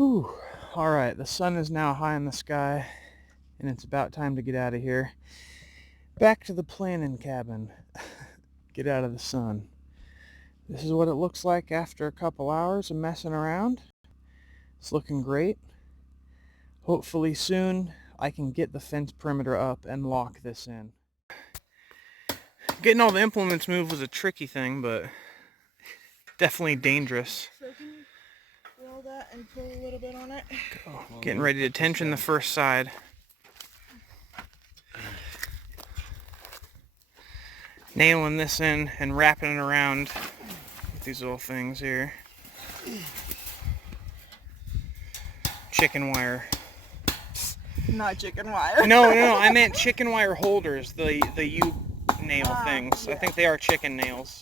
Whew. Alright, the sun is now high in the sky, and it's about time to get out of here. Back to the planning cabin. Get out of the sun. This is what it looks like after a couple hours of messing around. It's looking great. Hopefully soon I can get the fence perimeter up and lock this in. Getting all the implements moved was a tricky thing, but definitely dangerous. So can you roll that and pull a little bit on it? Getting ready to tension the first side. Nailing this in and wrapping it around with these little things here. Chicken wire. Not chicken wire. No, I meant chicken wire holders, the U-nail things. Yeah. I think they are chicken nails.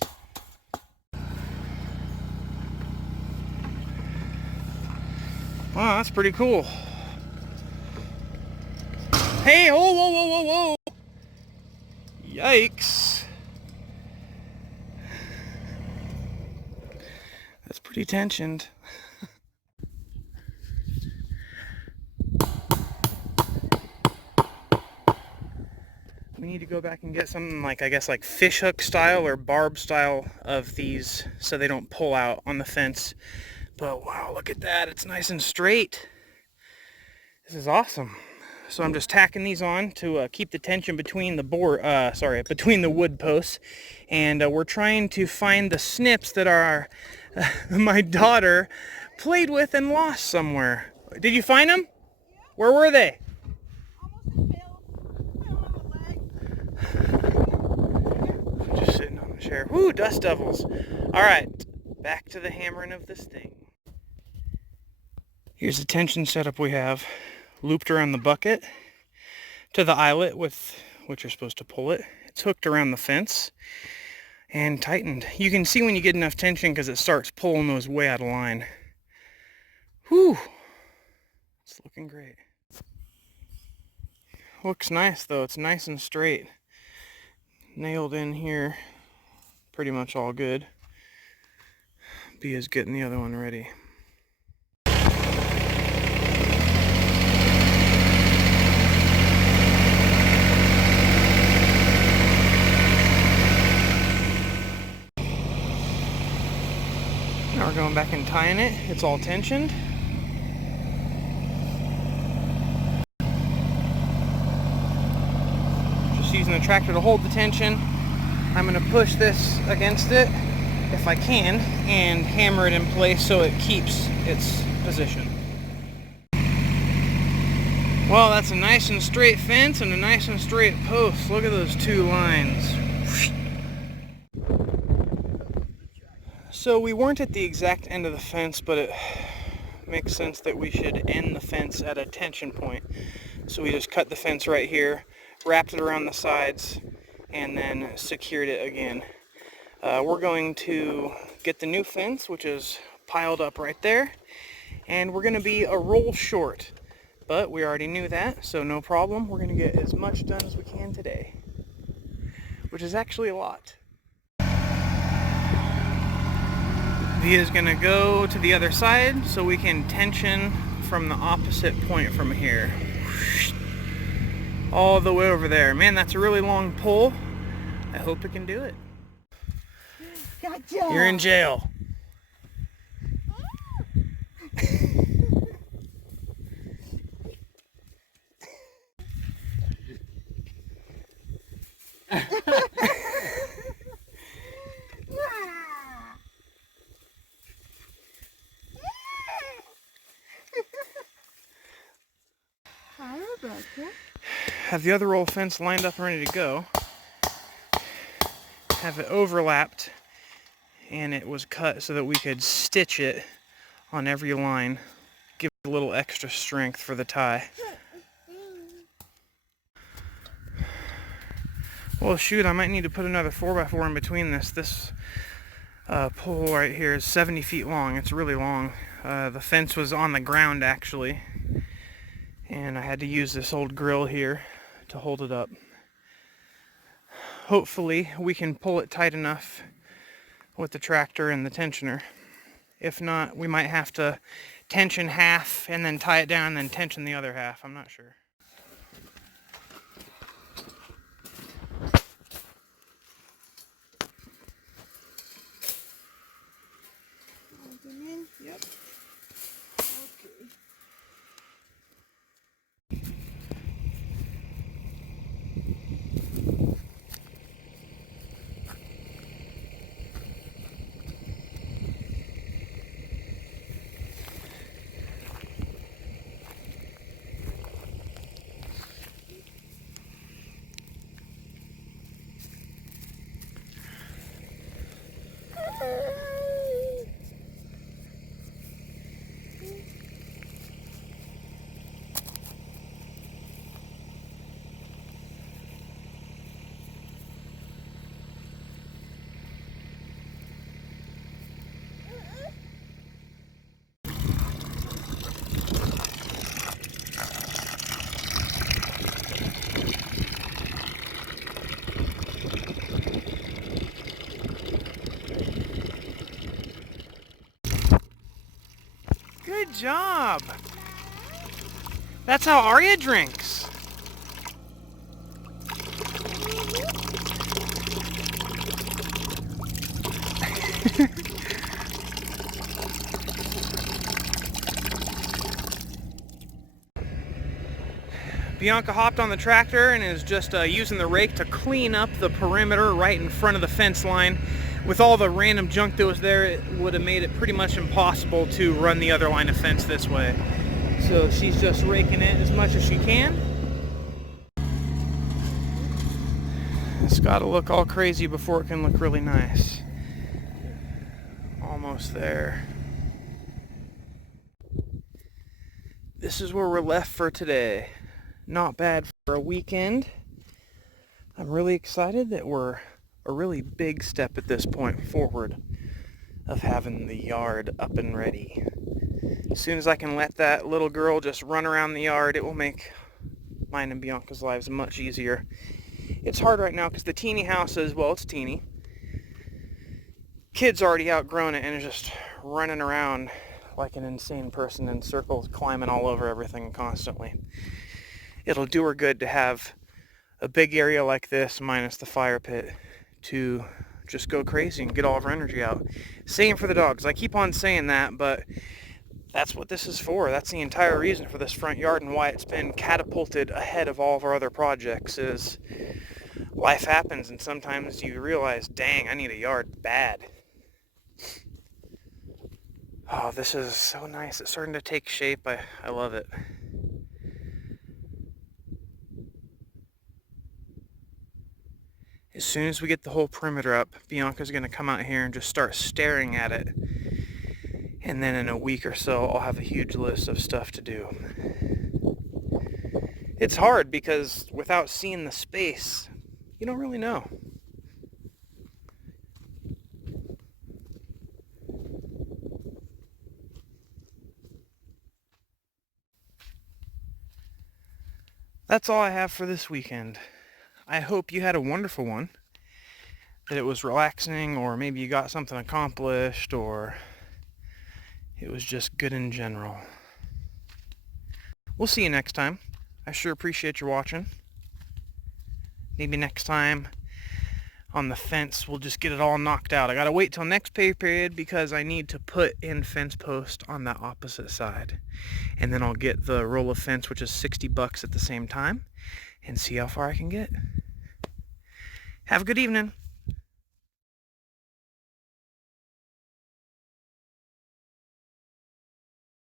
Wow, that's pretty cool. Hey, whoa, whoa, whoa, whoa, whoa. Yikes. That's pretty tensioned. We need to go back and get something like, I guess, like fish hook style or barb style of these so they don't pull out on the fence. But wow, look at that. It's nice and straight. This is awesome. So I'm just tacking these on to keep the tension between the between the wood posts. And we're trying to find the snips that our my daughter played with and lost somewhere. Did you find them? Yeah. Where were they? Almost fell. I don't have a leg. Just sitting on the chair. Woo, dust devils. All right, back to the hammering of this thing. Here's the tension setup we have. Looped around the bucket to the eyelet with which you're supposed to pull it. It's hooked around the fence and tightened. You can see when you get enough tension because it starts pulling those way out of line. Whew. It's looking great. Looks nice though. It's nice and straight. Nailed in here. Pretty much all good. B is getting the other one ready. Now we're going back and tying it. It's all tensioned. Just using the tractor to hold the tension. I'm going to push this against it, if I can, and hammer it in place so it keeps its position. Well, that's a nice and straight fence and a nice and straight post. Look at those two lines. So we weren't at the exact end of the fence, but it makes sense that we should end the fence at a tension point. So we just cut the fence right here, wrapped it around the sides, and then secured it again. We're going to get the new fence, which is piled up right there, and we're going to be a roll short. But we already knew that, so no problem. We're going to get as much done as we can today, which is actually a lot. Via's gonna go to the other side so we can tension from the opposite point from here. All the way over there. Man, that's a really long pull. I hope it can do it. Gotcha. You're in jail. Have the other roll fence lined up and ready to go. Have it overlapped, and it was cut so that we could stitch it on every line. Give it a little extra strength for the tie. Well, shoot, I might need to put another 4x4 in between this. This pole right here is 70 feet long. It's really long. The fence was on the ground, actually, and I had to use this old grill here to hold it up. Hopefully we can pull it tight enough with the tractor and the tensioner. If not, we might have to tension half and then tie it down and then tension the other half. I'm not sure. Yep. Okay. Good job. That's how Arya drinks. Bianca hopped on the tractor and is just using the rake to clean up the perimeter right in front of the fence line. With all the random junk that was there, it would have made it pretty much impossible to run the other line of fence this way. So she's just raking it as much as she can. It's got to look all crazy before it can look really nice. Almost there. This is where we're left for today. Not bad for a weekend. I'm really excited that we're a really big step at this point forward of having the yard up and ready. As soon as I can let that little girl just run around the yard, it will make mine and Bianca's lives much easier. It's hard right now because the teeny house is, well, it's teeny. Kid's already outgrown it and is just running around like an insane person in circles, climbing all over everything constantly. It'll do her good to have a big area like this, minus the fire pit, to just go crazy and get all of her energy out. Same for the dogs. I keep on saying that, but that's what this is for. That's the entire reason for this front yard and why it's been catapulted ahead of all of our other projects is life happens and sometimes you realize, dang, I need a yard bad. Oh, this is so nice. It's starting to take shape. I love it. As soon as we get the whole perimeter up, Bianca's going to come out here and just start staring at it. And then in a week or so, I'll have a huge list of stuff to do. It's hard because without seeing the space, you don't really know. That's all I have for this weekend. I hope you had a wonderful one, that it was relaxing, or maybe you got something accomplished, or it was just good in general. We'll see you next time. I sure appreciate your watching. Maybe next time on the fence we'll just get it all knocked out. I gotta wait till next pay period because I need to put in fence post on the opposite side. And then I'll get the roll of fence, which is $60 at the same time, and see how far I can get. Have a good evening.